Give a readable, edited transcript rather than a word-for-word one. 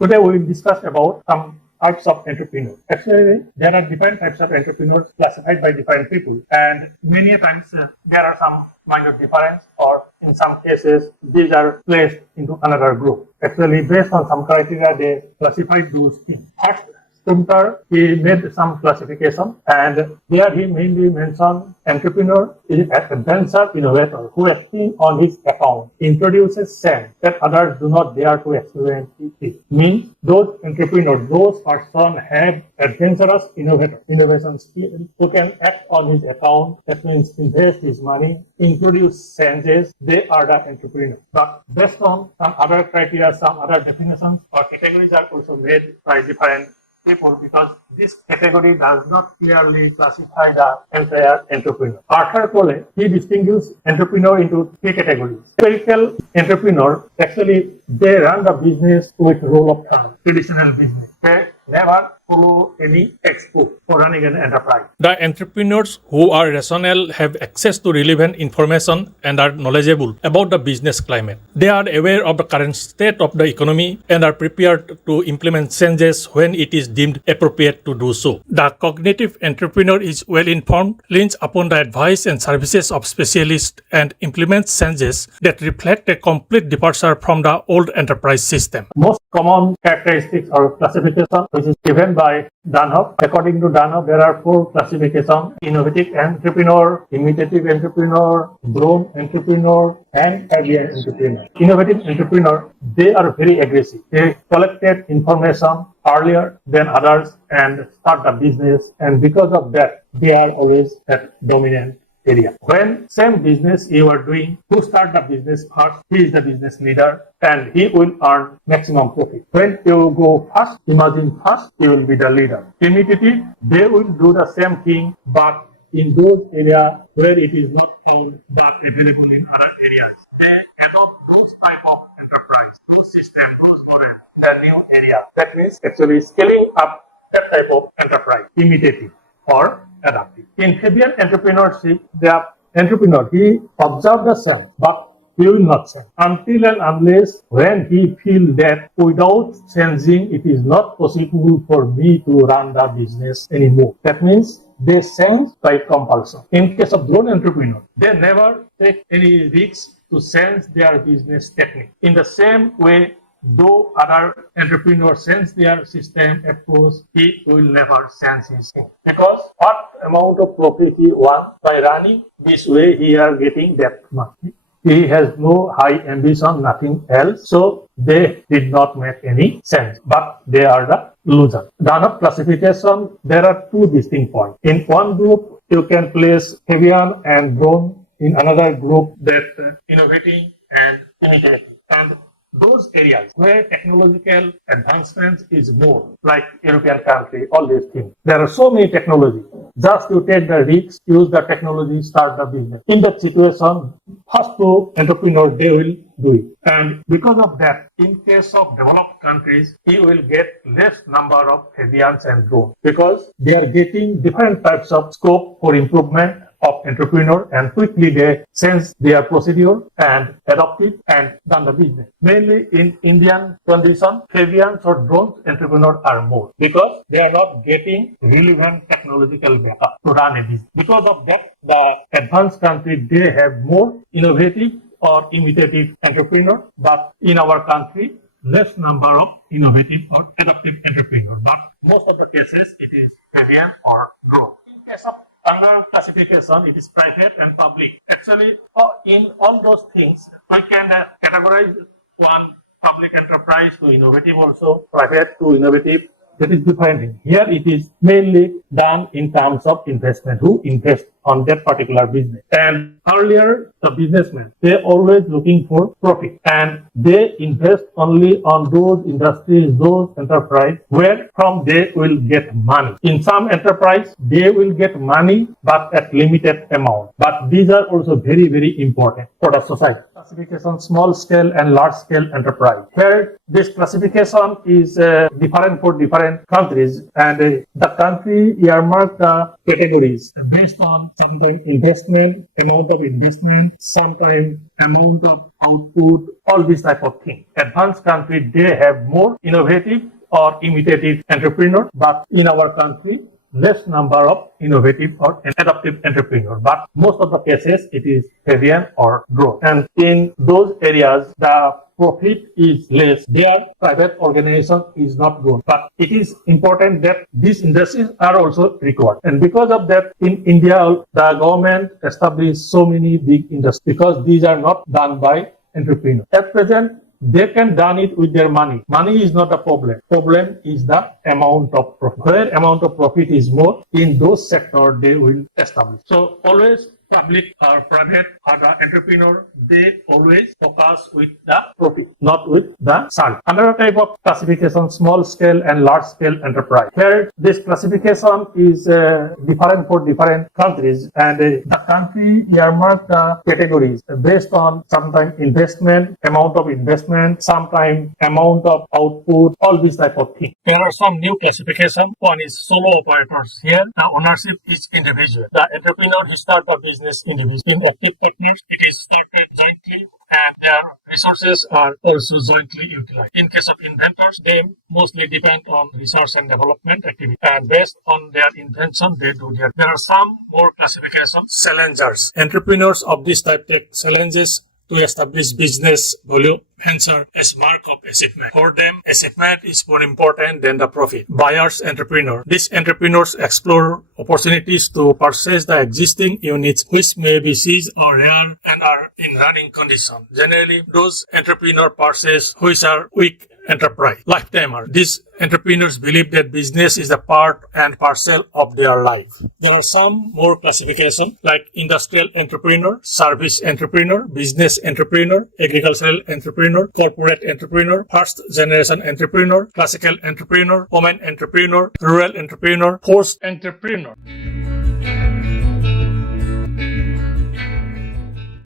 Today we will discuss about some types of entrepreneurs. Actually, there are different types of entrepreneurs classified by different people, and many times there are some minor difference, or in some cases these are placed into another group. Actually, based on some criteria, they classified those things. First, Sumter, he made some classification, and there he mainly mentioned entrepreneur is an adventure innovator who, acting on his account, introduces sense that others do not dare to experience it. Means those entrepreneurs, those persons have adventurous innovation skill who can act on his account. That means invest his money, introduce changes. They are the entrepreneur. But based on some other criteria, some other definitions or categories are also made by different people, because this category does not clearly classify the entire entrepreneur. Arthur Cole, he distinguishes entrepreneur into three categories. Typical entrepreneur, actually they run the business with rule of thumb, traditional business. They never follow any textbook for running an enterprise. The entrepreneurs who are rational have access to relevant information and are knowledgeable about the business climate. They are aware of the current state of the economy and are prepared to implement changes when it is deemed appropriate to do so. The cognitive entrepreneur is well informed, leans upon the advice and services of specialists, and implements changes that reflect a complete departure from the old enterprise system. Most common characteristics or classification which is given by Dunlop. According to Dunlop, there are four classifications: innovative entrepreneur, imitative entrepreneur, drone entrepreneur, and earlier entrepreneur. Innovative entrepreneur, they are very aggressive. They collected information earlier than others and start the business, and because of that, they are always at dominant area. When same business you are doing, who start the business first, he is the business leader and he will earn maximum profit. When you go first, imagine first, you will be the leader. Imitative, they will do the same thing, but in those areas where it is not found but available in other areas. They adopt those type of enterprise, those system, those model, a new area. That means actually scaling up that type of enterprise, imitative or adaptive. In Fabian entrepreneurship, the entrepreneur, he observes the self, but he will not change until and unless when he feels that without changing, it is not possible for me to run the business anymore. That means they change by compulsion. In case of drone entrepreneur, they never take any risks to change their business technique. In the same way, though other entrepreneurs change their system approach, he will never change his thing. Because what amount of profit he wants by running this way, he is getting that much. He has no high ambition, nothing else. So they did not make any sense, but they are the loser. Dunlop classification, there are two distinct points. In one group, you can place Fabian and drone. In another group, that innovating and imitating. And those areas where technological advancement is more, like European country, all these things. There are so many technologies. Just you take the risks, use the technology, start the business. In that situation, first two entrepreneurs, they will do it. And because of that, in case of developed countries, you will get less number of Fabians and drones, because they are getting different types of scope for improvement of entrepreneur, and quickly they change their procedure and adopt it and done the business. Mainly in Indian condition, Fabians or drones entrepreneurs are more, because they are not getting relevant technological backup to run a business. Because of that, the advanced country, they have more innovative or imitative entrepreneurs, but in our country, less number of innovative or adaptive entrepreneurs. But most of the cases, it is Fabian or drone. In case of under classification, it is private and public. Actually, in all those things, we can categorize one public enterprise to innovative also, private to innovative. That is different. Here it is mainly done in terms of investment, who invest on that particular business. And earlier, the businessmen, they're always looking for profit, and they invest only on those industries, those enterprises where from they will get money. In some enterprise, they will get money, but at limited amount. But these are also very, very important for the society. The classification small scale and large scale enterprise. Here, this classification is different for different countries, and the country earmark the categories based on sometimes investment, amount of investment, sometimes amount of output, all these type of things. Advanced country, they have more innovative or imitative entrepreneur, but in our country, less number of innovative or adaptive entrepreneur. But most of the cases, it is avian or drone. And in those areas, the profit is less. Their private organization is not good. But it is important that these industries are also required. And because of that, in India, the government established so many big industries because these are not done by entrepreneurs. At present, they can done it with their money. Money is not a problem. Problem is the amount of profit. Where amount of profit is more, in those sectors they will establish. So always public or private or the entrepreneur, they always focus with the profit, not with the service. Another type of classification, small scale and large scale enterprise. Here, this classification is different for different countries, and the country earmark the categories based on sometimes investment, amount of investment, sometimes amount of output, all these type of things. There are some new classification. One is solo operators. Here, the ownership is individual. The entrepreneur who start a business individual. In active partners, it is started jointly and their resources are also jointly utilized. In case of inventors, they mostly depend on research and development activity, and based on their invention, they do their. There are some more classifications. Challengers. Entrepreneurs of this type take challenges to establish business volume venture as mark of achievement. For them, achievement is more important than the profit. Buyers entrepreneur. These entrepreneurs explore opportunities to purchase the existing units which may be seized or rare and are in running condition. Generally, those entrepreneurs purchase which are weak enterprise. Lifetimer. These entrepreneurs believe that business is a part and parcel of their life. There are some more classifications like industrial entrepreneur, service entrepreneur, business entrepreneur, agricultural entrepreneur, corporate entrepreneur, first generation entrepreneur, classical entrepreneur, woman entrepreneur, rural entrepreneur, forced entrepreneur.